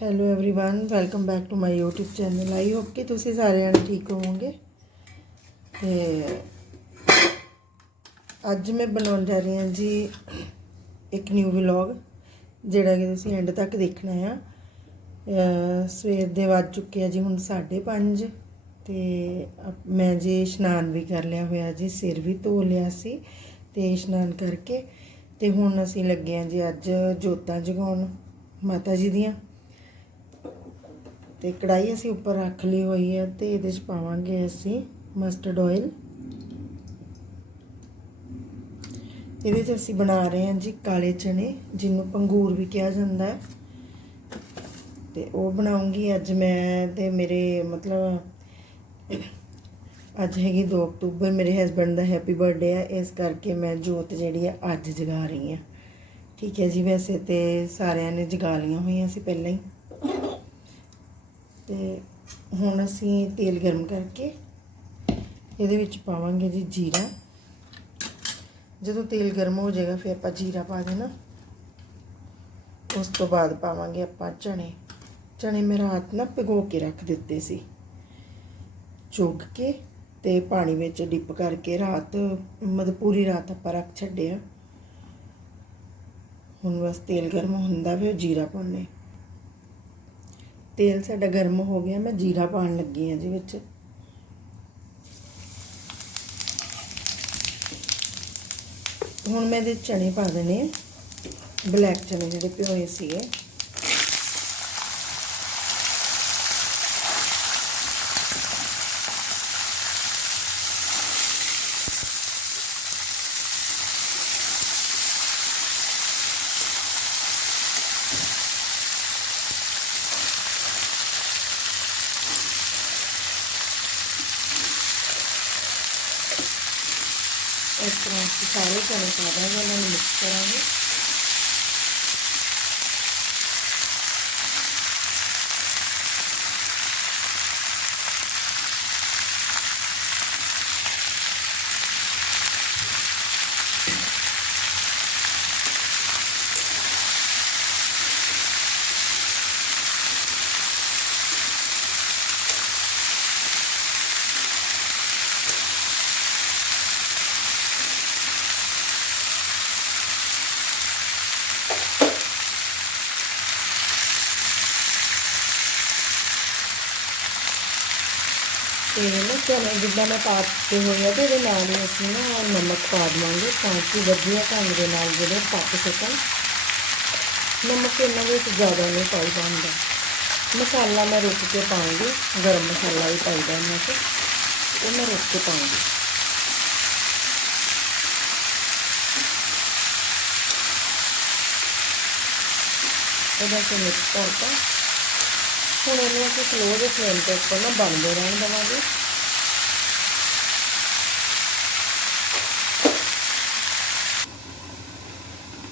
hello everyone welcome back to my YouTube channel I hope ਕਿ ਤੁਸੀਂ ਸਾਰੇ ਜਣੇ ਠੀਕ ਹੋਵੋਗੇ ਤੇ ਅੱਜ ਮੈਂ ਬਣਾਉਣ ਜਾ ਰਹੀ ਹਾਂ ਜੀ ਇੱਕ ਨਿਊ ਵਲੌਗ ਜਿਹੜਾ ਕਿ ਤੁਸੀਂ ਐਂਡ ਤੱਕ ਦੇਖਣਾ ਆ ਅਹ ਸਵੇਰ ਦੇ ਵੱਜ ਚੁੱਕੇ ਆ ਜੀ ਹੁਣ 5:30 ਤੇ ਅਪ- ਮੈਂ ਜੀ ਇਸ਼ਨਾਨ ਵੀ ਕਰ ਲਿਆ ਹੋਇਆ ਜੀ ਸਿਰ ਵੀ ਧੋ ਲਿਆ ਸੀ ਤੇ ਇਸ਼ਨਾਨ ਕਰਕੇ ਤੇ ਹੁਣ ਅਸੀਂ ਲੱਗੇ ਆ ਜੀ ਅੱਜ ਜੋਤਾਂ ਜਗਾਉਣ ਮਾਤਾ ਜੀ ਦੀਆਂ ਤੇ ਕੜਾਈ ਅਸੀਂ ਉੱਪਰ ਰੱਖ ਲਈ ਹੋਈ ਹੈ ਤੇ ਇਹਦੇ ਚ ਪਾਵਾਂਗੇ ਅਸੀਂ ਮਸਟਰਡ ਆਇਲ ਇਹਦੇ ਚ ਅਸੀਂ ਬਣਾ ਰਹੇ ਹਾਂ ਜੀ ਕਾਲੇ ਚਨੇ, ਜਿਹਨੂੰ ਪੰਗੂਰ ਵੀ ਕਿਹਾ ਜਾਂਦਾ ਹੈ। ਤੇ ਉਹ ਬਣਾਉਂਗੀ। ਅੱਜ ਮੈਂ ਤੇ ਮੇਰੇ ਮਤਲਬ ਅੱਜ ਹੈਗੀ 2 ਅਕਤੂਬਰ, ਮੇਰੇ ਹਸਬੰਡ ਦਾ ਹੈਪੀ ਬਰਥਡੇ ਹੈ। ਇਸ ਕਰਕੇ ਮੈਂ ਜੋਤ ਜਿਹੜੀ ਹੈ ਅੱਜ ਜਗਾ ਰਹੀ ਹਾਂ। ਠੀਕ ਹੈ ਜੀ, ਵੈਸੇ ਤੇ ਸਾਰਿਆਂ ਨੇ ਜਗਾ ਲਈਆਂ ਹੋਈਆਂ ਸੀ ਪਹਿਲਾਂ ਹੀ। ਤੇ ਹੁਣ ਅਸੀਂ ਤੇਲ ਗਰਮ ਕਰਕੇ ਇਹਦੇ ਵਿੱਚ ਪਾਵਾਂਗੇ ਜੀ ਜੀਰਾ। ਜਦੋਂ ਤੇਲ ਗਰਮ ਹੋ ਜਾਏਗਾ, ਫਿਰ ਆਪਾਂ ਜੀਰਾ ਪਾ ਦੇਣਾ। ਉਸ ਤੋਂ ਬਾਅਦ ਪਾਵਾਂਗੇ ਆਪਾਂ ਚਣੇ ਚਣੇ ਮੈਂ ਰਾਤ ਨਾ ਭਿਗੋ ਕੇ ਰੱਖ ਦਿੱਤੇ ਸੀ। ਚੁੱਕ ਕੇ ਤੇ ਪਾਣੀ ਵਿੱਚ ਡਿਪ ਕਰਕੇ ਰਾਤ, ਮਤਲਬ ਪੂਰੀ ਰਾਤ ਆਪਾਂ ਰੱਖ ਛੱਡਿਆ। ਹੁਣ ਬਸ ਤੇਲ ਗਰਮ ਹੁੰਦਾ ਵੀ ਜੀਰਾ ਪਾਉਣੇ ਤੇਲ ਸਾਡਾ ਗਰਮ ਹੋ ਗਿਆ, ਮੈਂ ਜੀਰਾ ਪਾਉਣ ਲੱਗੀ ਹਾਂ ਜੀ ਵਿੱਚ। ਹੁਣ ਮੈਂ ਇਹਦੇ ਚਣੇ ਪਾ ਦੇਣੇ ਬਲੈਕ ਚਣੇ ਜਿਹੜੇ ਭਿਓਏ ਸੀਗੇ। ਇਸ ਤਰ੍ਹਾਂ ਅਸੀਂ ਸਾਰੇ ਚਣੇ ਪਾ ਦਾਂਗੇ ਉਹਨਾਂ ਨੂੰ ਮਿਕਸ ਕਰਾਂਗੇ। ਤੇ ਨਾ ਚਨੇ ਜਿੱਦਾਂ ਮੈਂ ਪਾ ਦਿੱਤੇ ਹੋਏ ਆ ਤੇ ਇਹਦੇ ਨਾਲ ਹੀ ਅਸੀਂ ਨਾ ਨਮਕ ਪਾ ਦੇਵਾਂਗੇ ਤਾਂ ਕਿ ਵਧੀਆ ਢੰਗ ਦੇ ਨਾਲ ਜਿਹੜੇ ਪੱਕ ਸਕਣ। ਨਮਕ ਇਹਨਾਂ ਵਿੱਚ ਜ਼ਿਆਦਾ ਨਹੀਂ ਪਾਈਦਾ ਹੁੰਦਾ। ਮਸਾਲਾ ਮੈਂ ਰੁੱਕ ਕੇ ਪਾਉਂਗੀ, ਗਰਮ ਮਸਾਲਾ ਵੀ ਪਾਈਦਾ ਇਹਨਾਂ 'ਚ ਉਹ ਮੈਂ ਰੁੱਕ ਕੇ ਪਾਉਂਗੀ ਇਹਦਾ ਤੇ ਮਿਕਸ ਕਰਤਾ ਹੁਣ ਇਹਨੂੰ ਅਸੀਂ ਸਲੋ ਦੇ ਫਲੇਮ ਤੇ ਉੱਪਰ ਨਾ ਬਣਦੇ ਰਹਿਣ ਦੇਵਾਂਗੇ।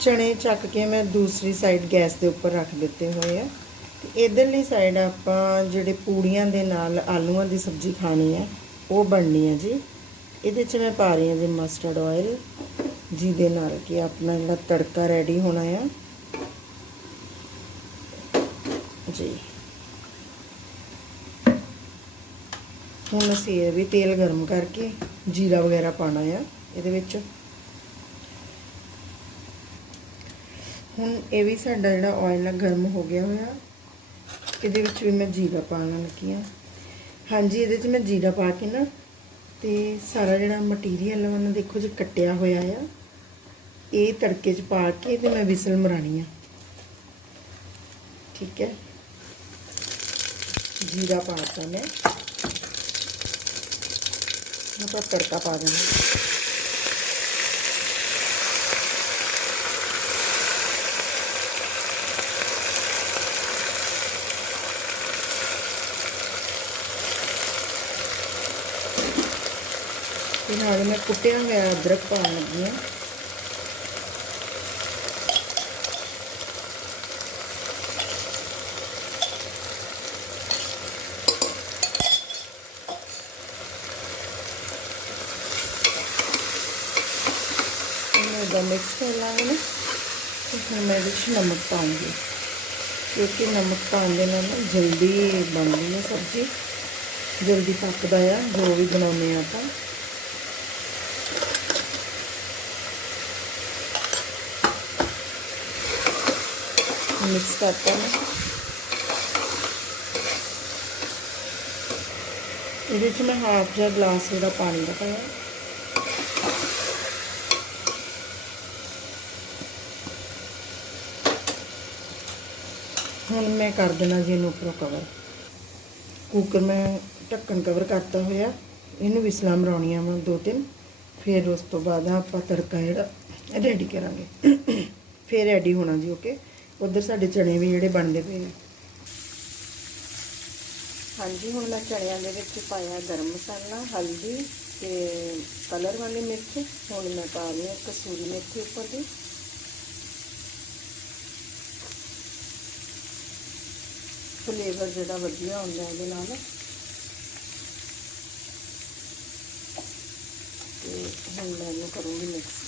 ਚਣੇ ਚੱਕ ਕੇ ਮੈਂ ਦੂਸਰੀ ਸਾਈਡ ਗੈਸ ਦੇ ਉੱਪਰ ਰੱਖ ਦਿੱਤੇ ਹੋਏ ਆ। ਤੇ ਇਧਰਲੀ ਸਾਈਡ ਆਪਾਂ ਜਿਹੜੇ ਪੂੜੀਆਂ ਦੇ ਨਾਲ ਆਲੂਆਂ ਦੀ ਸਬਜ਼ੀ ਖਾਣੀ ਹੈ ਉਹ ਬਣਨੀ ਹੈ ਜੀ। ਇਹਦੇ 'ਚ ਮੈਂ ਪਾ ਰਹੀ ਹਾਂ ਜੀ ਮਸਟਰਡ ਆਇਲ ਜਿਹਦੇ ਨਾਲ ਕਿ ਆਪਣਾ ਜਿਹੜਾ ਤੜਕਾ ਰੈਡੀ ਹੋਣਾ ਆ। ਜੀ। ਹੁਣ ਅਸੀਂ ਇਹ ਵੀ ਤੇਲ ਗਰਮ ਕਰਕੇ ਜੀਰਾ ਵਗੈਰਾ ਪਾਣਾ ਆ, ਇਹਦੇ ਵਿੱਚ। ਹੁਣ ਇਹ ਵੀ ਸਾਡਾ ਜਿਹੜਾ ਆਇਲ ਆ, ਗਰਮ ਹੋ ਗਿਆ ਹੋਇਆ। ਇਹਦੇ ਵਿੱਚ ਵੀ ਮੈਂ ਜੀਰਾ ਪਾਉਣ ਲੱਗੀ ਆ। ਹਾਂਜੀ, ਇਹਦੇ 'ਚ ਮੈਂ ਜੀਰਾ ਪਾ ਕੇ ਨਾ ਤੇ ਸਾਰਾ ਜਿਹੜਾ ਮਟੀਰੀਅਲ ਉਹਨਾਂ ਦੇਖੋ ਜੀ ਕੱਟਿਆ ਹੋਇਆ ਆ। ਇਹ ਤੜਕੇ 'ਚ ਪਾ ਕੇ ਤੇ ਮੈਂ ਵਿਸਲ ਮਰਾਣੀ ਆ। ਠੀਕ ਹੈ? ਜੀਰਾ ਪਾਤਾ ਮੈਂ। ਆਪਾਂ ਤੜਕਾ ਪਾ ਦੇਣਾ ਤੇ ਨਾਲ ਮੈਂ ਕੁੱਟਿਆ ਹੋਇਆ ਅਦਰਕ ਪਾਉਣ ਲੱਗੀ ਹਾਂ। ਇਹਨੂੰ ਮਿਕਸ ਕਰ ਲਾਂਗੇ ਨਾ, ਤੇ ਹੁਣ ਮੈਂ ਇਹਦੇ ਵਿੱਚ ਨਮਕ ਪਾਉਂਗੀ। ਕਿਉਂਕਿ ਨਮਕ ਪਾਉਣ ਦੇ ਨਾਲ ਜਲਦੀ ਬਣਦੀ ਹੈ ਸਬਜ਼ੀ। ਜਲਦੀ ਪੱਕਦਾ ਆ, ਜੋ ਵੀ ਬਣਾਉਂਦੇ ਆ ਆਪਾਂ। ਮਿਕਸ ਕਰਤਾ ਮੈਂ। ਇਹਦੇ ਵਿੱਚ ਮੈਂ ਹਾਫ ਜਿਹਾ ਗਲਾਸ ਜਿਹੜਾ ਪਾਣੀ ਦਾ ਪਾਇਆ। ਹੁਣ ਮੈਂ ਕਰ ਦੇਣਾ ਜੀ ਇਹਨੂੰ ਉੱਪਰੋਂ ਕਵਰ ਕੁੱਕਰ ਮੈਂ ਢੱਕਣ ਕਵਰ ਕਰਤਾ ਹੋਇਆ। ਇਹਨੂੰ ਵਿਸਲਾਂ ਮਰਾਉਣੀਆਂ ਵਾ ਦੋ ਤਿੰਨ। ਫਿਰ ਉਸ ਤੋਂ ਬਾਅਦ ਆਪਾਂ ਤੜਕਾ ਜਿਹੜਾ ਰੈਡੀ ਕਰਾਂਗੇ। ਫਿਰ ਰੈਡੀ ਹੋਣਾ ਜੀ ਓਕੇ ਉਧਰ ਸਾਡੇ ਚਣੇ ਵੀ ਜਿਹੜੇ ਬਣਦੇ ਪਏ ਨੇ। ਹਾਂਜੀ, ਹੁਣ ਮੈਂ ਚਣਿਆਂ ਦੇ ਵਿੱਚ ਪਾਇਆ ਗਰਮ ਮਸਾਲਾ, ਹਲਦੀ ਤੇ ਕਲਰ ਵਾਲੀ ਮਿਰਚ। ਹੁਣ ਮੈਂ ਪਾ ਰਹੀ ਹਾਂ ਕਸੂਰੀ ਮੇਥੀ ਉੱਪਰ ਦੀ। ਫਲੇਵਰ ਜਿਹੜਾ ਵਧੀਆ ਹੁੰਦਾ ਇਹਦੇ ਨਾਲ। ਤੇ ਹੁਣ ਮੈਂ ਇਹਨੂੰ ਕਰੂੰਗੀ ਮਿਕਸ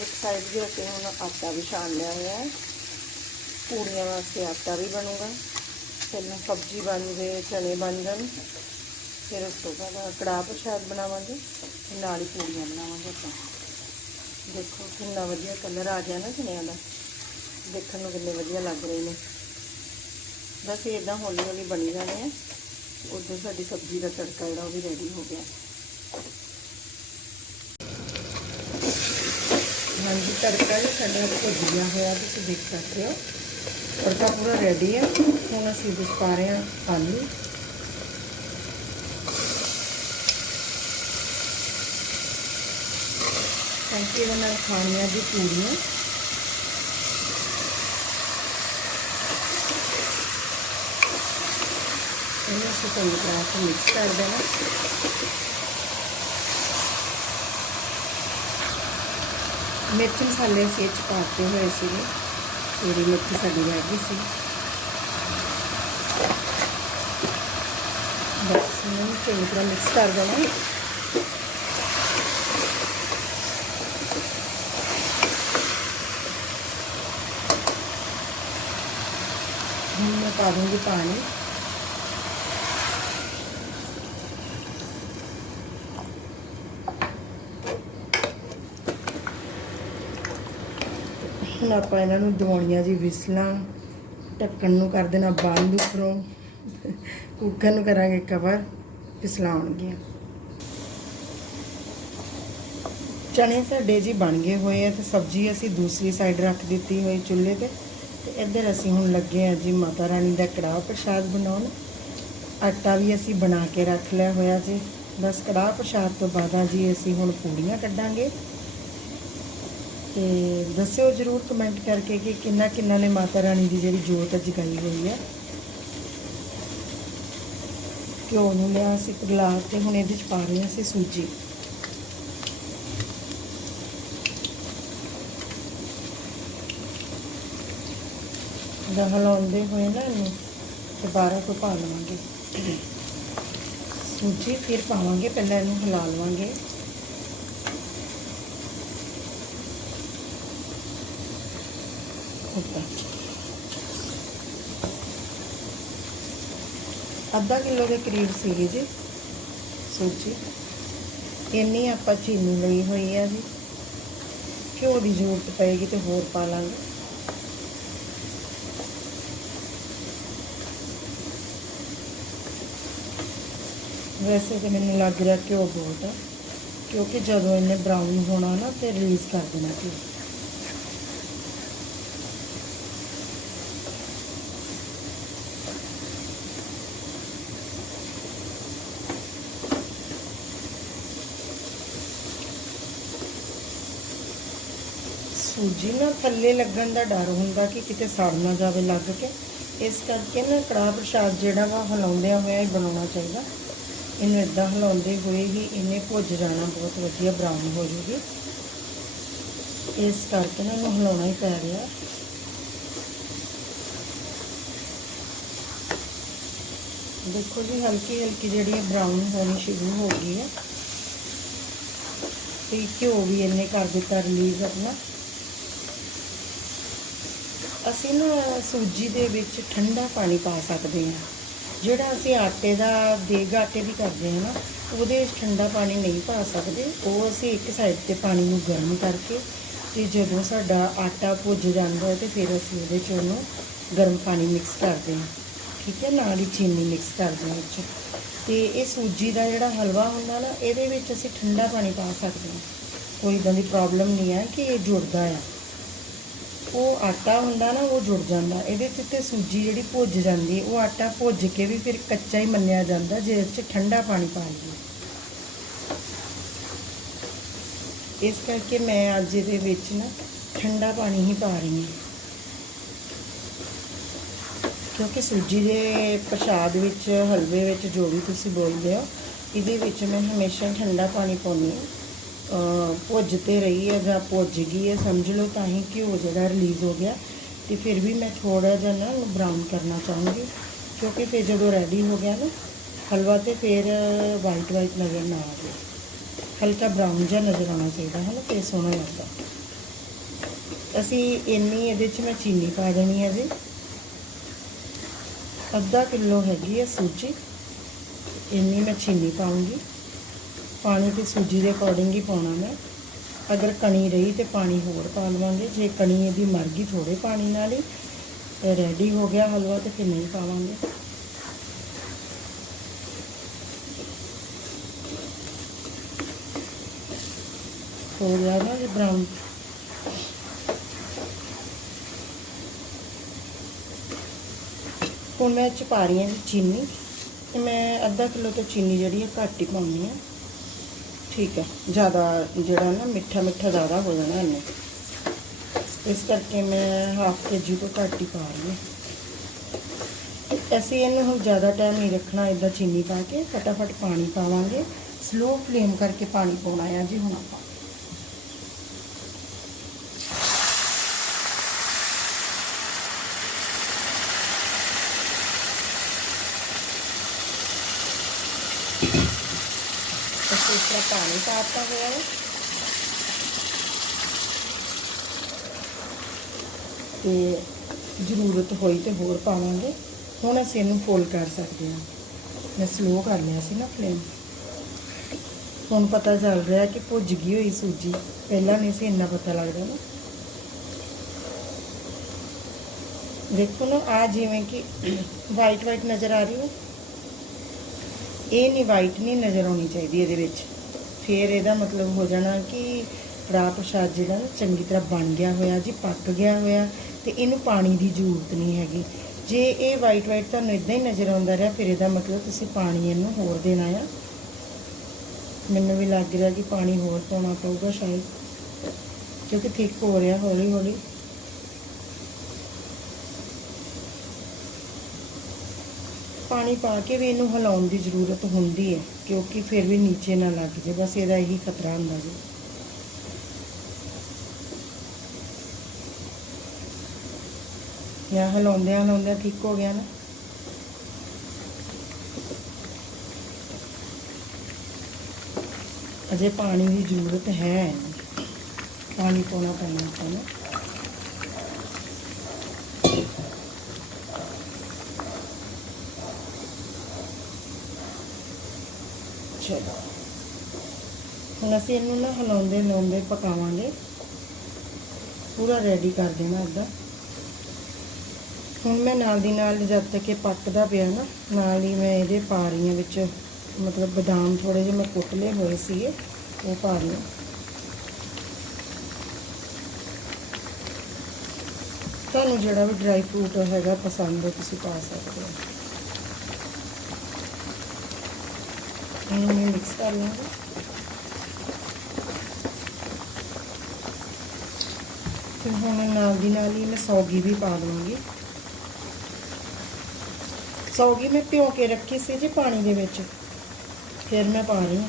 ਇੱਕ ਸਾਈਡ ਦੇ ਉੱਤੇ ਹੁਣ ਆਟਾ ਵੀ ਛਾਣ ਲਿਆ ਹੋਇਆ ਹੈ। ਪੂੜੀਆਂ ਵਾਸਤੇ ਆਟਾ ਵੀ ਬਣੂਗਾ। ਪਹਿਲਾਂ ਸਬਜ਼ੀ ਬਣ ਜੇ ਚਨੇ ਬਣ ਜਾਣ। ਫਿਰ ਉਸ ਤੋਂ ਬਾਅਦ ਕੜਾਹ ਪ੍ਰਸ਼ਾਦ ਬਣਾਵਾਂਗੇ। ਤੇ ਨਾਲ ਹੀ ਪੂਰੀਆਂ ਬਣਾਵਾਂਗੇ ਆਪਾਂ। ਦੇਖੋ ਕਿੰਨਾ ਵਧੀਆ ਕਲਰ ਆ ਗਿਆ ਨਾ ਚਨਿਆਂ ਦਾ। ਦੇਖਣ ਨੂੰ ਕਿੰਨੇ ਵਧੀਆ ਲੱਗ ਰਹੇ ਨੇ। ਬਸ ਇਦਾਂ ਹੌਲੀ ਹੌਲੀ ਬਣੀ ਜਾਣੇ ਆ। ਉਧਰ ਸਾਡੀ ਸਬਜ਼ੀ ਦਾ ਤੜਕਾ ਜਿਹੜਾ ਉਹ ਵੀ ਰੈਡੀ ਹੋ ਗਿਆ। ਹਾਂਜੀ, ਤੜਕਾ ਵੀ ਸਾਡਾ ਭੁੱਜ ਗਿਆ ਹੋਇਆ, ਤੁਸੀਂ ਦੇਖ ਸਕਦੇ ਹੋ। ਤੜਕਾ ਪੂਰਾ ਰੈਡੀ ਹੈ ਹੁਣ ਅਸੀਂ ਵਿੱਚ ਪਾ ਰਹੇ ਹਾਂ ਆਲੂ। ਟੈਂਕੀ ਦੇ ਨਾਲ ਖਾਣੀਆਂ ਦੀ ਪੂਰੀਆਂ ਇਹਨੂੰ ਅਸੀਂ ਚੰਗੀ ਤਰ੍ਹਾਂ ਨਾਲ ਮਿਕਸ ਕਰ ਦੇਣਾ। ਮਿਰਚ ਮਸਾਲੇ ਅਸੀਂ ਇਹ 'ਚ ਪਾਤੇ ਹੋਏ ਸੀਗੇ। ਪੂਰੀ ਮਿਰਚ ਸਾਡੀ ਰਹਿ ਗਈ ਸੀ। ਬਸ ਇਹਨੂੰ ਚੰਗੀ ਤਰ੍ਹਾਂ ਮਿਕਸ ਕਰ ਦੇਣਾ। ਹੁਣ ਮੈਂ ਪਾ ਦੂੰਗੀ ਪਾਣੀ। ਹੁਣ ਆਪਾਂ ਇਹਨਾਂ ਨੂੰ ਦਵਾਉਣੀਆਂ ਜੀ ਵਿਸਲਾਂ, ਢੱਕਣ ਨੂੰ ਕਰ ਦੇਣਾ ਬੰਦ ਉੱਪਰੋਂ। ਕੁੱਕਰ ਨੂੰ ਕਰਾਂਗੇ ਕਵਰ ਫਿਸਲਾਉਣਗੀਆਂ ਚਣੇ ਸਾਡੇ ਜੀ ਬਣ ਗਏ ਹੋਏ ਆ ਤੇ ਸਬਜ਼ੀ ਅਸੀਂ ਦੂਸਰੀ ਸਾਈਡ ਰੱਖ ਦਿੱਤੀ ਹੋਈ ਚੁੱਲ੍ਹੇ ਤੇ। ਤੇ ਇੱਧਰ ਅਸੀਂ ਹੁਣ ਲੱਗੇ ਆ ਜੀ ਮਾਤਾ ਰਾਣੀ ਦਾ ਕੜਾਹ ਪ੍ਰਸ਼ਾਦ ਬਣਾਉਣ। ਆਟਾ ਵੀ ਅਸੀਂ ਬਣਾ ਕੇ ਰੱਖ ਲਿਆ ਹੋਇਆ ਜੀ। ਬਸ ਕੜਾਹ ਪ੍ਰਸ਼ਾਦ ਤੋਂ ਬਾਅਦ ਆ ਜੀ ਅਸੀਂ ਹੁਣ ਪੂੜੀਆਂ ਕੱਢਾਂਗੇ। ਤੇ ਦੱਸਿਓ ਜਰੂਰ ਕਮੈਂਟ ਕਰਕੇ ਕਿ ਕਿੰਨਾ ਕਿੰਨਾ ਨੇ ਮਾਤਾ ਰਾਣੀ ਦੀ ਜਿਹੜੀ ਜੋਤ ਜਗਾਈ ਹੋਈ ਹੈ। ਘਿਓ ਨੂੰ ਲਿਆ ਅਸੀਂ ਪਿਘਲਾ ਤੇ ਹੁਣ ਇਹਦੇ ਚ ਪਾ ਰਹੇ ਹਾਂ ਅਸੀਂ ਸੂਜੀ। ਦਾ ਹਲਾਉਂਦੇ ਹੋਏ ਨਾ ਇਹਨੂੰ ਦੁਬਾਰਾ ਤੋਂ ਪਾ ਲਵਾਂਗੇ। ਸੂਜੀ ਫਿਰ ਪਾਵਾਂਗੇ, ਪਹਿਲਾਂ ਇਹਨੂੰ ਹਿਲਾ ਲਵਾਂਗੇ। ਅੱਧਾ ਕਿਲੋ ਦੇ ਕਰੀਬ ਸੀਗੀ ਜੀ ਸੂਜੀ। ਇੰਨੀ ਆਪਾਂ ਚੀਨੀ ਲਈ ਹੋਈ ਆ ਜੀ। ਘਿਓ ਦੀ ਜ਼ਰੂਰਤ ਪਏਗੀ ਤੇ ਹੋਰ ਪਾ ਲਾਂਗੇ। ਵੈਸੇ ਤਾਂ ਮੈਨੂੰ ਲੱਗ ਰਿਹਾ ਘਿਓ ਬਹੁਤ ਆ ਕਿਉਂਕਿ ਜਦੋਂ ਇਹਨੇ ਬਰਾਊਨ ਹੋਣਾ ਨਾ ਤੇ ਰਿਲੀਜ਼ ਕਰ ਦੇਣਾ ਘਿਓ ਸੂਜੀ ਨਾ ਥੱਲੇ ਲੱਗਣ ਦਾ ਡਰ ਹੁੰਦਾ ਕਿ ਕਿਤੇ ਸੜ ਨਾ ਜਾਵੇ ਲੱਗ ਕੇ। ਇਸ ਕਰਕੇ ਨਾ ਕੜਾਹ ਪ੍ਰਸ਼ਾਦ ਜਿਹੜਾ ਵਾ, ਹਿਲਾਉਂਦਿਆਂ ਹੋਇਆ ਹੀ ਬਣਾਉਣਾ ਚਾਹੀਦਾ। ਇਹਨੂੰ ਇਦਾਂ ਹਿਲਾਉਂਦੇ ਹੋਏ ਹੀ ਇਹਨੇ ਭੁੱਜ ਜਾਣਾ, ਬਹੁਤ ਵਧੀਆ ਬਰਾਊਨ ਹੋ ਜੂਗੀ ਇਸ ਕਰਕੇ ਨਾ ਇਹਨੂੰ ਹਿਲਾਉਣਾ ਹੀ ਪੈ ਰਿਹਾ। ਦੇਖੋ ਜੀ, ਹਲਕੀ ਹਲਕੀ ਜਿਹੜੀ ਹੈ ਬਰਾਊਨ ਹੋਣੀ ਸ਼ੁਰੂ ਹੋ ਗਈ ਹੈ। ਤੇ ਘਿਓ ਵੀ ਇਹਨੇ ਕਰ ਦਿੱਤਾ ਰਿਲੀਜ਼ ਆਪਣਾ। ਅਸੀਂ ਨਾ ਸੂਜੀ ਦੇ ਵਿੱਚ ਠੰਡਾ ਪਾਣੀ ਪਾ ਸਕਦੇ ਹਾਂ। ਜਿਹੜਾ ਅਸੀਂ ਆਟੇ ਦਾ ਦੇਗ ਆਟੇ ਦੀ ਕਰਦੇ ਹਾਂ ਨਾ, ਉਹਦੇ ਵਿੱਚ ਠੰਡਾ ਪਾਣੀ ਨਹੀਂ ਪਾ ਸਕਦੇ। ਉਹ ਅਸੀਂ ਇੱਕ ਸਾਈਡ ਤੇ ਪਾਣੀ ਨੂੰ ਗਰਮ ਕਰਕੇ ਤੇ ਜਦੋਂ ਸਾਡਾ ਆਟਾ ਭੁੱਜ ਜਾਂਦਾ ਹੈ ਤੇ ਫਿਰ ਅਸੀਂ ਉਹਦੇ 'ਚ ਉਹਨੂੰ ਗਰਮ ਪਾਣੀ ਮਿਕਸ ਕਰਦੇ ਹਾਂ। ਠੀਕ ਹੈ, ਨਾਲ ਹੀ ਚੀਨੀ ਮਿਕਸ ਕਰਦੇ ਹਾਂ ਵਿੱਚ। ਤੇ ਇਹ ਸੂਜੀ ਦਾ ਜਿਹੜਾ ਹਲਵਾ ਹੁੰਦਾ ਨਾ, ਇਹਦੇ ਵਿੱਚ ਅਸੀਂ ਠੰਡਾ ਪਾਣੀ ਪਾ ਸਕਦੇ ਹਾਂ। ਕੋਈ ਇਦਾਂ ਦੀ ਪ੍ਰੋਬਲਮ ਨਹੀਂ ਹੈ ਕਿ ਇਹ ਜੁੜਦਾ ਆ। ਉਹ ਆਟਾ ਹੁੰਦਾ ਨਾ, ਉਹ ਜੁੜ ਜਾਂਦਾ। ਇਹਦੇ 'ਚ ਤੇ ਸੂਜੀ ਜਿਹੜੀ ਭੁੱਜ ਜਾਂਦੀ ਉਹ ਆਟਾ ਭੁੱਜ ਕੇ ਵੀ ਫਿਰ ਕੱਚਾ ਹੀ ਮੰਨਿਆ ਜਾਂਦਾ ਜੇ ਇਸ 'ਚ ਠੰਡਾ ਪਾਣੀ ਪਾ ਲਈਏ ਇਸ ਕਰਕੇ ਮੈਂ ਅੱਜ ਇਹਦੇ ਵਿੱਚ ਨਾ ਠੰਡਾ ਪਾਣੀ ਹੀ ਪਾ ਰਹੀ ਹਾਂ ਕਿਉਂਕਿ ਸੂਜੀ ਦੇ ਪ੍ਰਸ਼ਾਦ ਵਿੱਚ, ਹਲਵੇ ਵਿੱਚ ਜੋ ਵੀ ਤੁਸੀਂ ਬੋਲਦੇ ਹੋ, ਇਹਦੇ ਵਿੱਚ ਮੈਂ ਹਮੇਸ਼ਾ ਠੰਡਾ ਪਾਣੀ ਪਾਉਂਦੀ ਹਾਂ ਭੁੱਜ ਤੇ ਰਹੀ ਹੈ ਜਾਂ ਭੁੱਜ ਗਈ ਹੈ ਸਮਝ ਲਓ ਤਾਂ ਹੀ ਘਿਓ ਜਿਹੜਾ ਰਿਲੀਜ਼ ਹੋ ਗਿਆ। ਤੇ ਫਿਰ ਵੀ ਮੈਂ ਥੋੜਾ ਜਿਹਾ ਨਾ ਉਹਨੂੰ ਬਰਾਊਨ ਕਰਨਾ ਚਾਹੂੰਗੀ, ਕਿਉਂਕਿ ਫਿਰ ਜਦੋਂ ਰੈਡੀ ਹੋ ਗਿਆ ਨਾ, ਹਲਵਾ ਤੇ ਫਿਰ ਵਾਈਟ ਵਾਈਟ ਨਜ਼ਰ ਨਾ ਆਵੇ ਹਲਕਾ ਬਰਾਊਨ ਜਿਹਾ ਨਜ਼ਰ ਆਉਣਾ ਚਾਹੀਦਾ ਹੈ ਨਾ ਤੇ ਸੋਹਣਾ ਲੱਗਦਾ। ਅਸੀਂ ਇੰਨੀ ਇਹਦੇ 'ਚ ਮੈਂ ਚੀਨੀ ਪਾ ਦੇਣੀ ਹੈ ਜੀ। ਅੱਧਾ ਕਿਲੋ ਹੈਗੀ ਹੈ ਸੂਜੀ। ਇੰਨੀ ਮੈਂ ਚੀਨੀ ਪਾਉਂਗੀ। ਪਾਣੀ ਤੇ ਸੂਜੀ ਦੇ ਅਕੋਰਡਿੰਗ ਹੀ ਪਾਉਣਾ ਮੈਂ। ਅਗਰ ਕਣੀ ਰਹੀ ਤੇ ਪਾਣੀ ਹੋਰ ਪਾ ਲਵਾਂਗੇ। ਜੇ ਕਣੀ ਇਹਦੀ ਮਰ ਗਈ ਥੋੜੇ ਪਾਣੀ ਨਾਲ ਹੀ। ਤੇ ਰੈਡੀ ਹੋ ਗਿਆ ਹਲਵਾ ਤੇ ਫਿਰ ਨਹੀਂ ਪਾਵਾਂਗੇ। ਹੋ ਗਿਆ ਨਾ ਇਹ ਬਰਾਊਨ ਹੁਣ ਮੈਂ ਇਹ 'ਚ ਪਾ ਰਹੀ ਹਾਂ ਜੀ ਚੀਨੀ। ਤੇ ਮੈਂ ਅੱਧਾ ਕਿਲੋ ਤੋਂ ਚੀਨੀ ਜਿਹੜੀ ਹੈ ਘੱਟ ਹੀ ਪਾਉਣੀ ਹੈ। ਠੀਕ ਹੈ, ਜ਼ਿਆਦਾ ਜਿਹੜਾ ਨਾ ਮਿੱਠਾ ਮਿੱਠਾ ਜ਼ਿਆਦਾ ਹੋ ਜਾਣਾ ਇਹਨੇ। ਇਸ ਕਰਕੇ ਮੈਂ ਹਾਫ ਕੇ ਜੀ ਤੋਂ ਘੱਟ ਹੀ ਪਾ ਰਹੀ ਹਾਂ। ਅਸੀਂ ਇਹਨੂੰ ਹੁਣ ਜ਼ਿਆਦਾ ਟਾਈਮ ਨਹੀਂ ਰੱਖਣਾ ਇਦਾਂ ਚੀਨੀ ਪਾ ਕੇ ਫਟਾਫਟ ਪਾਣੀ ਪਾਵਾਂਗੇ। ਸਲੋ ਫਲੇਮ ਕਰਕੇ ਪਾਣੀ ਪਾਉਣਾ ਹੈ ਜੀ ਹੁਣ ਆਪਾਂ। ਅਸੀਂ ਪਾਣੀ ਪਾਤਾ ਹੋਇਆ ਹੈ। ਤੇ ਜ਼ਰੂਰਤ ਹੋਈ ਤੇ ਹੋਰ ਪਾਵਾਂਗੇ। ਹੁਣ ਅਸੀਂ ਇਹਨੂੰ ਫੋਲ ਕਰ ਸਕਦੇ ਹਾਂ। ਮੈਂ ਸਲੋ ਕਰ ਲਿਆ ਸੀ ਨਾ ਫਲੇਮ ਹੁਣ ਪਤਾ ਚੱਲ ਰਿਹਾ ਕਿ ਭੁੱਜ ਗਈ ਹੋਈ ਸੂਜੀ। ਪਹਿਲਾਂ ਨਹੀਂ ਸੀ, ਇੰਨਾ ਪਤਾ ਲੱਗਦਾ ਨਾ। ਦੇਖੋ ਨਾ ਆ ਜਿਵੇਂ ਕਿ ਵਾਈਟ ਵਾਈਟ ਨਜ਼ਰ ਆ ਰਹੀ ਹੈ। ਇਹ ਨਹੀਂ ਵਾਈਟ ਨਹੀਂ ਨਜ਼ਰ ਆਉਣੀ ਚਾਹੀਦੀ ਇਹਦੇ ਵਿੱਚ। ਫਿਰ ਇਹਦਾ ਮਤਲਬ ਹੋ ਜਾਣਾ ਕਿ ਕੜਾਹ ਪ੍ਰਸ਼ਾਦ ਜਿਹੜਾ ਨਾ ਚੰਗੀ ਤਰ੍ਹਾਂ ਬਣ ਗਿਆ ਹੋਇਆ, ਜੀ ਪੱਕ ਗਿਆ ਹੋਇਆ, ਤੇ ਇਹਨੂੰ ਪਾਣੀ ਦੀ ਜ਼ਰੂਰਤ ਨਹੀਂ ਹੈਗੀ। ਜੇ ਇਹ ਵਾਈਟ ਵਾਈਟ ਤੁਹਾਨੂੰ ਇਦਾਂ ਹੀ ਨਜ਼ਰ ਆਉਂਦਾ ਰਿਹਾ, ਫਿਰ ਇਹਦਾ ਮਤਲਬ ਤੁਸੀਂ ਪਾਣੀ ਇਹਨੂੰ ਹੋਰ ਦੇਣਾ ਆ। ਮੈਨੂੰ ਵੀ ਲੱਗ ਰਿਹਾ ਕਿ ਪਾਣੀ ਹੋਰ ਪਾਉਣਾ ਪਊਗਾ ਸ਼ਾਇਦ, ਕਿਉਂਕਿ ਠੀਕ ਹੋ ਰਿਹਾ ਹੌਲੀ ਹੌਲੀ ਪਾਣੀ ਪਾ ਕੇ ਵੀ ਇਹਨੂੰ ਹਿਲਾਉਣ ਦੀ ਜ਼ਰੂਰਤ ਹੁੰਦੀ ਹੈ, ਕਿਉਂਕਿ ਫਿਰ ਵੀ ਨੀਚੇ ਨਾ ਲੱਗ ਜੇ ਬਸ ਇਹਦਾ ਇਹੀ ਖਤਰਾ ਹੁੰਦਾ ਜੀ। ਜਾਂ ਹਿਲਾਉਂਦਿਆਂ ਹਿਲਾਉਂਦਿਆਂ ਠੀਕ ਹੋ ਗਿਆ ਨਾ। ਅਜੇ ਪਾਣੀ ਦੀ ਜ਼ਰੂਰਤ ਹੈ। ਪਾਣੀ ਪਾਉਣਾ ਪੈਣਾ ਹੈ ਨਾ। ਚਲੋ ਹੁਣ ਅਸੀਂ ਇਹਨੂੰ ਨਾ ਹਿਲਾਉਂਦੇ ਹਿਲਾਉਂਦੇ ਪਕਾਵਾਂਗੇ। ਪੂਰਾ ਰੈਡੀ ਕਰ ਦੇਣਾ ਇੱਦਾਂ ਹੁਣ ਮੈਂ ਨਾਲ ਦੀ ਨਾਲ ਜਦ ਤੱਕ ਇਹ ਪੱਕਦਾ ਪਿਆ ਨਾ, ਨਾਲ ਹੀ ਮੈਂ ਇਹਦੇ ਪਾ ਰਹੀ ਹਾਂ ਵਿੱਚ ਮਤਲਬ ਬਦਾਮ ਥੋੜੇ ਜਿਹੇ ਮੈਂ ਕੁੱਟ ਲਏ ਹੋਏ ਸੀਗੇ, ਉਹ ਪਾ ਰਹੀ ਹਾਂ। ਤੁਹਾਨੂੰ ਜਿਹੜਾ ਵੀ ਡਰਾਈ ਫਰੂਟ ਹੈਗਾ ਪਸੰਦ ਹੈ, ਤੁਸੀਂ ਪਾ ਸਕਦੇ ਹੋ। ਇਹਨੂੰ ਮੈਂ ਮਿਕਸ ਕਰ ਲਾਂਗੀ ਫਿਰ ਹੁਣ ਨਾਲ ਦੀ ਨਾਲ ਹੀ ਮੈਂ ਸੌਗੀ ਵੀ ਪਾ ਦਵਾਂਗੀ। ਸੌਗੀ ਮੈਂ ਭਿਓ ਕੇ ਰੱਖੀ ਸੀ ਜੀ ਪਾਣੀ ਦੇ ਵਿੱਚ। ਫਿਰ ਮੈਂ ਪਾ ਰਹੀ ਹਾਂ।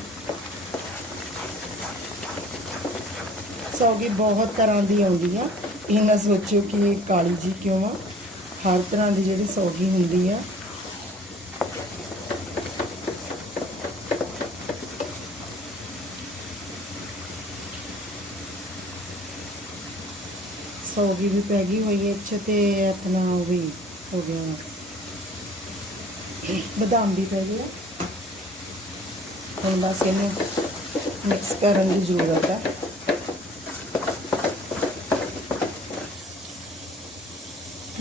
ਸੌਗੀ ਬਹੁਤ ਤਰ੍ਹਾਂ ਦੀ ਆਉਂਦੀ ਆ। ਇਹ ਨਾ ਸੋਚਿਓ ਕਿ ਕਾਲੀ ਜੀ ਕਿਉਂ ਆ। ਹਰ ਤਰ੍ਹਾਂ ਦੀ ਜਿਹੜੀ ਸੌਗੀ ਹੁੰਦੀ ਆ ਸੌਗੀ ਵੀ ਪੈ ਗਈ ਹੋਈ ਹੈ ਚ ਤੇ ਆਪਣਾ ਉਹ ਵੀ ਹੋ ਗਿਆ। ਬਦਾਮ ਵੀ ਪੈ ਗਿਆ ਹੁਣ ਬਸ ਇਹਨੂੰ ਮਿਕਸ ਕਰਨ ਦੀ ਜ਼ਰੂਰਤ ਹੈ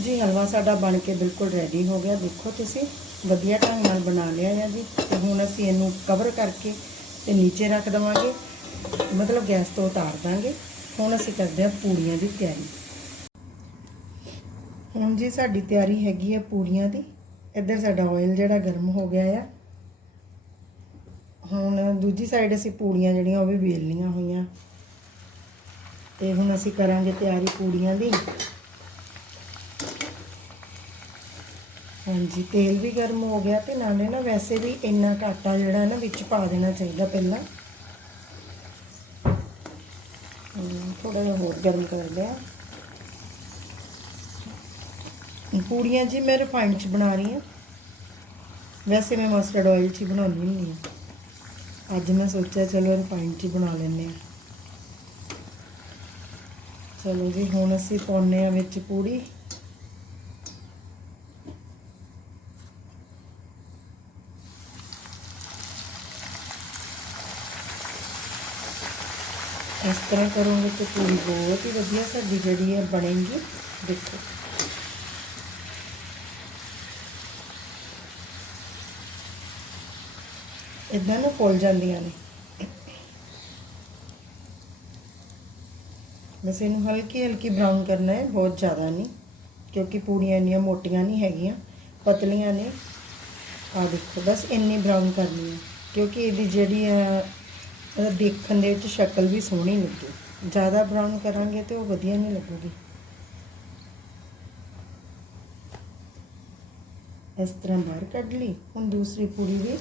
ਜੀ, ਹਲਵਾ ਸਾਡਾ ਬਣ ਕੇ ਬਿਲਕੁਲ ਰੈਡੀ ਹੋ ਗਿਆ। ਦੇਖੋ ਤੁਸੀਂ, ਵਧੀਆ ਢੰਗ ਨਾਲ ਬਣਾ ਲਿਆ ਹੈ ਜੀ। ਤੇ ਹੁਣ ਅਸੀਂ ਇਹਨੂੰ ਕਵਰ ਕਰਕੇ ਤੇ ਨੀਚੇ ਰੱਖ ਦਵਾਂਗੇ। ਮਤਲਬ ਗੈਸ ਤੋਂ ਉਤਾਰ ਦਾਂਗੇ। ਹੁਣ ਅਸੀਂ ਕਰਦੇ ਹਾਂ ਪੂੜੀਆਂ ਦੀ ਤਿਆਰੀ। ਹੁਣ ਜੀ ਸਾਡੀ ਤਿਆਰੀ ਹੈਗੀ ਆ ਪੂੜੀਆਂ ਦੀ। ਇੱਧਰ ਸਾਡਾ ਆਇਲ ਜਿਹੜਾ ਗਰਮ ਹੋ ਗਿਆ ਆ। ਹੁਣ ਦੂਜੀ ਸਾਈਡ ਅਸੀਂ ਪੂੜੀਆਂ ਜਿਹੜੀਆਂ ਉਹ ਵੀ ਵੇਲਣੀਆਂ ਹੋਈਆਂ। ਤੇ ਹੁਣ ਅਸੀਂ ਕਰਾਂਗੇ ਤਿਆਰੀ ਪੂੜੀਆਂ ਦੀ। ਹਾਂਜੀ, ਤੇਲ ਵੀ ਗਰਮ ਹੋ ਗਿਆ ਤੇ ਨਾਲੇ ਨਾ ਵੈਸੇ ਵੀ ਇੰਨਾ ਘਾਟਾ ਜਿਹੜਾ ਨਾ ਵਿੱਚ ਪਾ ਦੇਣਾ ਚਾਹੀਦਾ ਪਹਿਲਾਂ। ਥੋੜਾ ਜਿਹਾ ਹੋਰ ਗਰਮ ਕਰ ਲਿਆ। ਪੂੜੀਆਂ ਜੀ ਮੈਂ ਰਿਫਾਈਂਡ ਚ ਬਣਾ ਰਹੀ ਹਾਂ। ਵੈਸੇ ਮੈਂ ਮਸਟਰਡ ਆਇਲ ਚ ਹੀ ਬਣਾਉਂਦੀ ਹੁੰਦੀ ਹਾਂ। ਅੱਜ ਮੈਂ ਸੋਚਿਆ ਚਲੋ ਰਿਫਾਈਂਡ ਚ ਹੀ ਬਣਾ ਲੈਂਦੇ ਹਾਂ। ਚਲੋ ਜੀ, ਹੁਣ ਅਸੀਂ ਪਾਉਨੇ ਆ ਵਿੱਚ ਪੂੜੀ। ਇਸ ਤਰ੍ਹਾਂ ਕਰੋਗੇ ਤਾਂ ਪੂਰੀ ਬਹੁਤ ਹੀ ਵਧੀਆ ਸਾਡੀ ਜਿਹੜੀ ਹੈ ਬਣੇਗੀ। ਦੇਖੋ। ਇਦਾਂ ਨਾ ਫੁੱਲ ਜਾਂਦੀਆਂ ਨੇ। ਬਸ ਇਹਨੂੰ ਹਲਕੀ ਹਲਕੀ ਬਰਾਊਨ ਕਰਨਾ ਹੈ, ਬਹੁਤ ਜ਼ਿਆਦਾ ਨਹੀਂ, ਕਿਉਂਕਿ ਪੂੜੀਆਂ ਇੰਨੀਆਂ ਮੋਟੀਆਂ ਨਹੀਂ ਹੈਗੀਆਂ, ਪਤਲੀਆਂ ਨੇ। ਆ ਦੇਖੋ, ਬਸ ਇੰਨੀ ਬਰਾਊਨ ਕਰਨੀ ਹੈ, ਕਿਉਂਕਿ ਇਹਦੀ ਜਿਹੜੀ ਆ ਦੇਖਣ ਦੇ ਵਿੱਚ ਸ਼ਕਲ ਵੀ ਸੋਹਣੀ ਲੱਗੇ। ਜ਼ਿਆਦਾ ਬਰਾਊਨ ਕਰਾਂਗੇ ਤੇ ਉਹ ਵਧੀਆ ਨਹੀਂ ਲੱਗੂਗੀ। ਇਸ ਤਰ੍ਹਾਂ ਬਾਹਰ ਕੱਢ ਲਈ, ਹੁਣ ਦੂਸਰੀ ਪੂੜੀ ਵੀ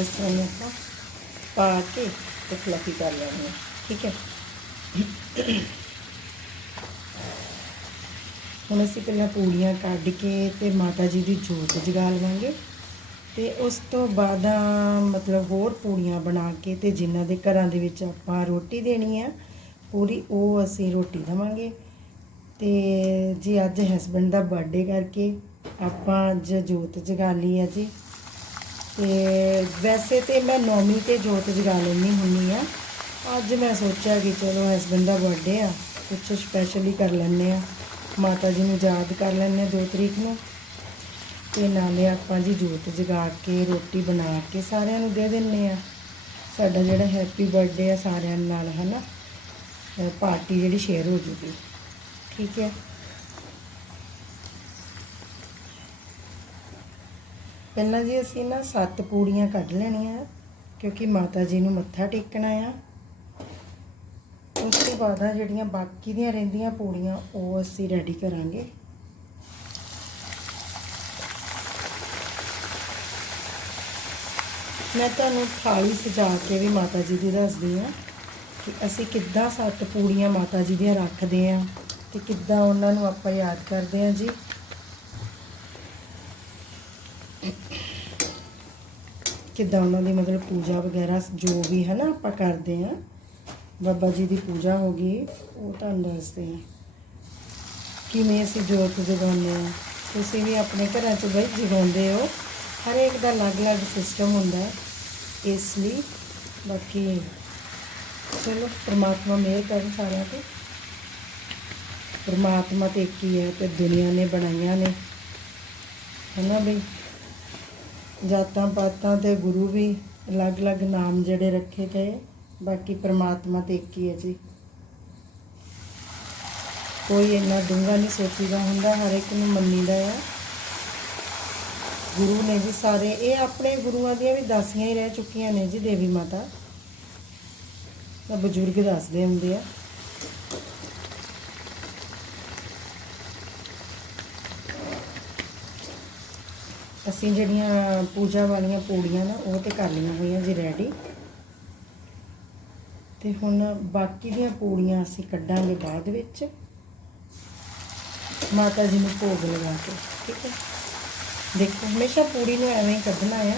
ਇਸ ਤਰ੍ਹਾਂ ਹੀ ਆਪਾਂ ਪਾ ਕੇ ਤੇ ਫਲਫੀ ਕਰ ਲੈਣੀ ਹੈ, ਠੀਕ ਹੈ? ਹੁਣ ਅਸੀਂ ਪਹਿਲਾਂ ਪੂੜੀਆਂ ਕੱਢ ਕੇ ਤੇ ਮਾਤਾ ਜੀ ਦੀ ਜੋਤ ਜਗਾ ਲਵਾਂਗੇ ਤੇ ਉਸ ਤੋਂ ਬਾਅਦ ਮਤਲਬ ਹੋਰ ਪੂੜੀਆਂ ਬਣਾ ਕੇ ਤੇ ਜਿਨ੍ਹਾਂ ਦੇ ਘਰਾਂ ਦੇ ਵਿੱਚ ਆਪਾਂ ਰੋਟੀ ਦੇਣੀ ਆ, ਪੂਰੀ ਉਹ ਅਸੀਂ ਰੋਟੀ ਦੇਵਾਂਗੇ। ਤੇ ਜੀ ਅੱਜ ਹਸਬੰਡ ਦਾ ਬਰਥਡੇ ਕਰਕੇ ਆਪਾਂ ਅੱਜ ਜੋਤ ਜਗਾ ਲਈ ਆ ਜੀ। ਤੇ ਵੈਸੇ ਤੇ ਮੈਂ ਨੌਮੀ ਤੇ ਜੋਤ ਜਗਾ ਲੈਣੀ ਹੁੰਨੀ ਆ। ਅੱਜ ਮੈਂ ਸੋਚਿਆ ਕਿ ਚਲੋ ਹਸਬੰਡ ਦਾ ਬਰਥਡੇ ਆ ਕੁਝ ਸਪੈਸ਼ਲੀ ਕਰ ਲੈਣੇ ਆ। ਮਾਤਾ ਜੀ ਨੂੰ ਯਾਦ ਕਰ ਲੈਣੇ 2 ਤਰੀਕ ਨੂੰ। ਤੇ ਨਾਲੇ ਆਪਾਂ ਜੀ ਜੋਤ ਜਗਾ ਕੇ, ਰੋਟੀ ਬਣਾ ਕੇ ਸਾਰਿਆਂ ਨੂੰ ਦੇ ਦਿੰਨੇ ਆ। ਸਾਡਾ ਜਿਹੜਾ ਹੈਪੀ ਬਰਥਡੇ ਆ ਸਾਰਿਆਂ ਨਾਲ, ਹਨਾ? ਅਹ ਪਾਰਟੀ ਜਿਹੜੀ ਸ਼ੇਅਰ ਹੋ ਜੂਗੀ। ਠੀਕ ਹੈ? ਪਹਿਲਾਂ ਜੀ ਅਸੀਂ ਨਾ ਸੱਤ ਪੂੜੀਆਂ ਕੱਢ ਲੈਣੀਆਂ, ਕਿਉਂਕਿ ਮਾਤਾ ਜੀ ਨੂੰ ਮੱਥਾ ਟੇਕਣਾ ਆ। ਉਸ ਤੋਂ ਬਾਅਦ ਆ ਜਿਹੜੀਆਂ ਬਾਕੀ ਦੀਆਂ ਰਹਿੰਦੀਆਂ ਪੂੜੀਆਂ, ਉਹ ਅਸੀਂ ਰੈਡੀ ਕਰਾਂਗੇ। ਮੈਂ ਤੁਹਾਨੂੰ ਥਾਲੀ ਸਜਾ ਕੇ ਵੀ ਮਾਤਾ ਜੀ ਦੀ ਦੱਸਦੀ ਆ ਕਿ ਅਸੀਂ ਕਿੱਦਾਂ ਸੱਤ ਪੂੜੀਆਂ ਮਾਤਾ ਜੀ ਦੀਆਂ ਰੱਖਦੇ ਆ ਤੇ ਕਿੱਦਾਂ ਉਹਨਾਂ ਨੂੰ ਆਪਾਂ ਯਾਦ ਕਰਦੇ ਆ ਜੀ। ਕਿੱਦਾਂ ਉਹਨਾਂ ਦੀ ਮਤਲਬ ਪੂਜਾ ਵਗੈਰਾ ਜੋ ਵੀ ਹੈ ਨਾ ਆਪਾਂ ਕਰਦੇ ਆ ਬਾਬਾ ਜੀ ਦੀ ਪੂਜਾ ਹੋ ਗਈ, ਉਹ ਤੁਹਾਨੂੰ ਦੱਸਦੇ ਆ ਕਿਵੇਂ ਅਸੀਂ ਜੋਤ ਜਗਾਉਂਦੇ ਆ ਤੁਸੀਂ ਵੀ ਆਪਣੇ ਘਰਾਂ 'ਚ ਬਈ ਜਗਾਉਂਦੇ ਹੋ। ਹਰੇਕ ਦਾ ਅਲੱਗ-ਅਲੱਗ ਸਿਸਟਮ ਹੁੰਦਾ ਇਸ ਲਈ ਬਾਕੀ ਚਲੋ, ਪ੍ਰਮਾਤਮਾ ਮਿਹਰ ਕਰਨ ਸਾਰਿਆਂ ਤੇ। ਪ੍ਰਮਾਤਮਾ ਤੇ ਇੱਕ ਹੀ ਹੈ ਤੇ ਦੁਨੀਆ ਨੇ ਬਣਾਈਆਂ ਨੇ। ਹਨਾ ਬਈ? ਜਾਤਾਂ ਪਾਤਾਂ ਤੇ ਗੁਰੂ ਵੀ ਅਲੱਗ-ਅਲੱਗ ਨਾਮ ਜਿਹੜੇ ਰੱਖੇ ਗਏ ਬਾਕੀ ਪ੍ਰਮਾਤਮਾ ਤੇ ਇੱਕ ਹੀ ਹੈ ਜੀ। ਕੋਈ ਇੰਨਾ ਡੂੰਘਾ ਨਹੀਂ ਸੋਚੀਦਾ ਹੁੰਦਾ, ਹਰ ਇੱਕ ਨੂੰ ਮੰਨੀਦਾ ਆ। ਗੁਰੂ ਨੇ ਜੀ ਸਾਰੇ, ਇਹ ਆਪਣੇ ਗੁਰੂਆਂ ਦੀਆਂ ਵੀ ਦਾਸੀਆਂ ਹੀ ਰਹਿ ਚੁੱਕੀਆਂ ਨੇ ਜੀ, ਦੇਵੀ ਮਾਤਾ। ਤਾਂ ਬਜ਼ੁਰਗ ਦੱਸਦੇ ਹੁੰਦੇ ਆ। ਅਸੀਂ ਜਿਹੜੀਆਂ ਪੂਜਾ ਵਾਲੀਆਂ ਪੂੜੀਆਂ ਨਾ, ਉਹ ਤੇ ਕਰ ਲਈਆਂ ਹੋਈਆਂ ਜੀ ਰੈਡੀ ਤੇ ਹੁਣ ਬਾਕੀ ਦੀਆਂ ਪੂੜੀਆਂ ਅਸੀਂ ਕੱਢਾਂਗੇ ਬਾਅਦ ਵਿੱਚ। ਮਾਤਾ ਜੀ ਨੂੰ ਭੋਗ ਲਗਾ ਕੇ, ਠੀਕ ਹੈ? ਦੇਖੋ, ਹਮੇਸ਼ਾ ਪੂੜੀ ਨੂੰ ਐਵੇਂ ਹੀ ਕੱਢਣਾ ਆ,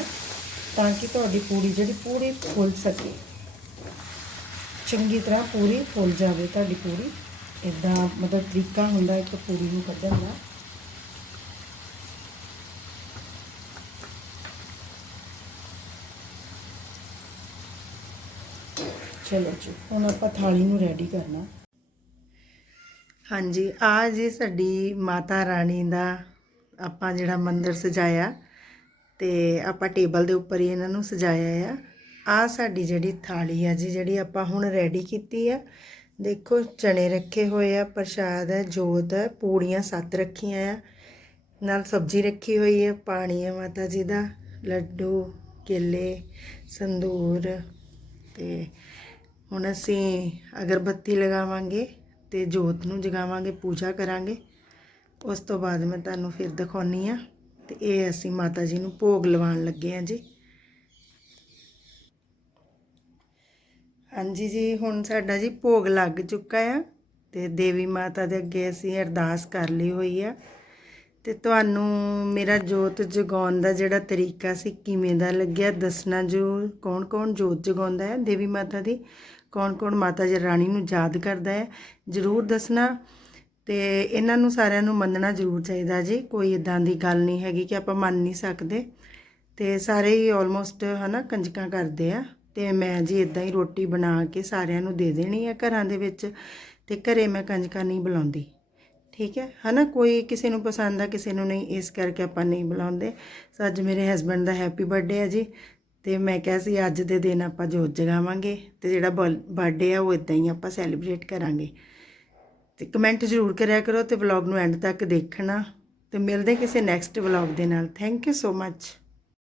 ਤਾਂ ਕਿ ਤੁਹਾਡੀ ਪੂੜੀ ਜਿਹੜੀ ਪੂਰੀ ਫੁੱਲ ਸਕੇ। ਚੰਗੀ ਤਰ੍ਹਾਂ ਪੂਰੀ ਫੁੱਲ ਜਾਵੇ ਤੁਹਾਡੀ ਪੂੜੀ। ਇਦਾਂ ਮਤਲਬ ਤਰੀਕਾ ਹੁੰਦਾ ਇੱਕ ਪੂੜੀ ਨੂੰ ਕੱਢਣ ਦਾ। ਚਲੋ ਜੀ ਹੁਣ ਆਪਾਂ ਥਾਲੀ ਨੂੰ ਰੈਡੀ ਕਰਨਾ। ਹਾਂਜੀ ਆ ਜੀ ਸਾਡੀ ਮਾਤਾ ਰਾਣੀ ਦਾ ਆਪਾਂ ਜਿਹੜਾ ਮੰਦਿਰ ਸਜਾਇਆ ਤੇ ਆਪਾਂ ਟੇਬਲ ਦੇ ਉੱਪਰ ਹੀ ਇਹਨਾਂ ਨੂੰ ਸਜਾਇਆ ਆ। ਆ ਸਾਡੀ ਜਿਹੜੀ ਥਾਲੀ ਆ ਜੀ, ਜਿਹੜੀ ਆਪਾਂ ਹੁਣ ਰੈਡੀ ਕੀਤੀ ਆ। ਦੇਖੋ ਚਣੇ ਰੱਖੇ ਹੋਏ ਆ, ਪ੍ਰਸ਼ਾਦ ਹੈ ਜੋਤ ਹੈ ਪੂੜੀਆਂ ਸੱਤ ਰੱਖੀਆਂ ਆ। ਨਾਲ ਸਬਜ਼ੀ ਰੱਖੀ ਹੋਈ ਹੈ ਪਾਣੀ ਹੈ ਮਾਤਾ ਜੀ ਦਾ, ਲੱਡੂ, ਕੇਲੇ, ਸੰਦੂਰ ਤੇ ਹੁਣ ਅਸੀਂ ਅਗਰਬੱਤੀ ਲਗਾਵਾਂਗੇ ਤੇ ਜੋਤ ਨੂੰ ਜਗਾਵਾਂਗੇ, ਪੂਜਾ ਕਰਾਂਗੇ। ਉਸ ਤੋਂ ਬਾਅਦ ਮੈਂ ਤੁਹਾਨੂੰ ਫਿਰ ਦਿਖਾਉਣੀ ਆ ਤੇ ਇਹ ਅਸੀਂ ਮਾਤਾ ਜੀ ਨੂੰ ਭੋਗ ਲਵਾਉਣ ਲੱਗੇ ਆ ਜੀ। ਹਾਂਜੀ ਜੀ, ਹੁਣ ਸਾਡਾ ਜੀ ਭੋਗ ਲੱਗ ਚੁੱਕਾ ਆ ਤੇ ਦੇਵੀ ਮਾਤਾ ਦੇ ਅੱਗੇ ਅਸੀਂ ਅਰਦਾਸ ਕਰ ਲਈ ਹੋਈ ਆ। ਤੇ ਤੁਹਾਨੂੰ ਮੇਰਾ ਜੋਤ ਜਗਾਉਣ ਦਾ ਜਿਹੜਾ ਤਰੀਕਾ ਸੀ, ਕਿਵੇਂ ਦਾ ਲੱਗਿਆ, ਦੱਸਣਾ ਜੋ ਕੌਣ ਕੌਣ ਜੋਤ ਜਗਾਉਂਦਾ ਹੈ ਦੇਵੀ ਮਾਤਾ ਦੀ? ਕੌਣ ਕੌਣ ਮਾਤਾ ਜੀ ਰਾਣੀ ਨੂੰ ਯਾਦ ਕਰਦਾ ਹੈ, ਜ਼ਰੂਰ ਦੱਸਣਾ। ਤੇ ਇਹਨਾਂ ਨੂੰ ਸਾਰਿਆਂ ਨੂੰ ਮੰਨਣਾ ਜ਼ਰੂਰ ਚਾਹੀਦਾ ਜੀ, ਕੋਈ ਇਦਾਂ ਦੀ ਗੱਲ ਨਹੀਂ ਹੈਗੀ ਕਿ ਆਪਾਂ ਮੰਨ ਨਹੀਂ ਸਕਦੇ। ਤੇ ਸਾਰੇ ਹੀ ਆਲਮੋਸਟ ਹਨਾ ਕੰਜਕਾਂ ਕਰਦੇ ਆ, ਤੇ ਮੈਂ ਜੀ ਇਦਾਂ ਹੀ ਰੋਟੀ ਬਣਾ ਕੇ ਸਾਰਿਆਂ ਨੂੰ ਦੇ ਦੇਣੀ ਆ ਘਰਾਂ ਦੇ ਵਿੱਚ, ਤੇ ਘਰੇ ਮੈਂ ਕੰਜਕਾਂ ਨਹੀਂ ਬੁਲਾਉਂਦੀ। ਠੀਕ ਹੈ? ਹਨਾ ਕੋਈ ਕਿਸੇ ਨੂੰ ਪਸੰਦ ਆ, ਕਿਸੇ ਨੂੰ ਨਹੀਂ, ਇਸ ਕਰਕੇ ਆਪਾਂ ਨਹੀਂ ਬੁਲਾਉਂਦੇ। ਸੋ ਅੱਜ ਮੇਰੇ ਹਸਬੰਡ ਦਾ ਹੈਪੀ ਬਰਥਡੇ ਹੈ ਜੀ। ਤੇ ਮੈਂ ਕਿਹਾ ਸੀ ਅੱਜ ਦੇ ਦਿਨ ਆਪਾਂ ਜੋਤ ਜਗਾਵਾਂਗੇ ਤੇ ਜਿਹੜਾ ਬਰਥਡੇ ਆ ਉਹ ਇਦਾਂ ਹੀ ਆਪਾਂ ਸੈਲੀਬ੍ਰੇਟ ਕਰਾਂਗੇ। ਤੇ ਕਮੈਂਟ ਜ਼ਰੂਰ ਕਰਿਆ ਕਰੋ ਤੇ ਵਲੌਗ ਨੂੰ ਐਂਡ ਤੱਕ ਦੇਖਣਾ ਤੇ ਮਿਲਦੇ ਕਿਸੇ ਨੈਕਸਟ ਵਲੌਗ ਦੇ ਨਾਲ। Thank you so much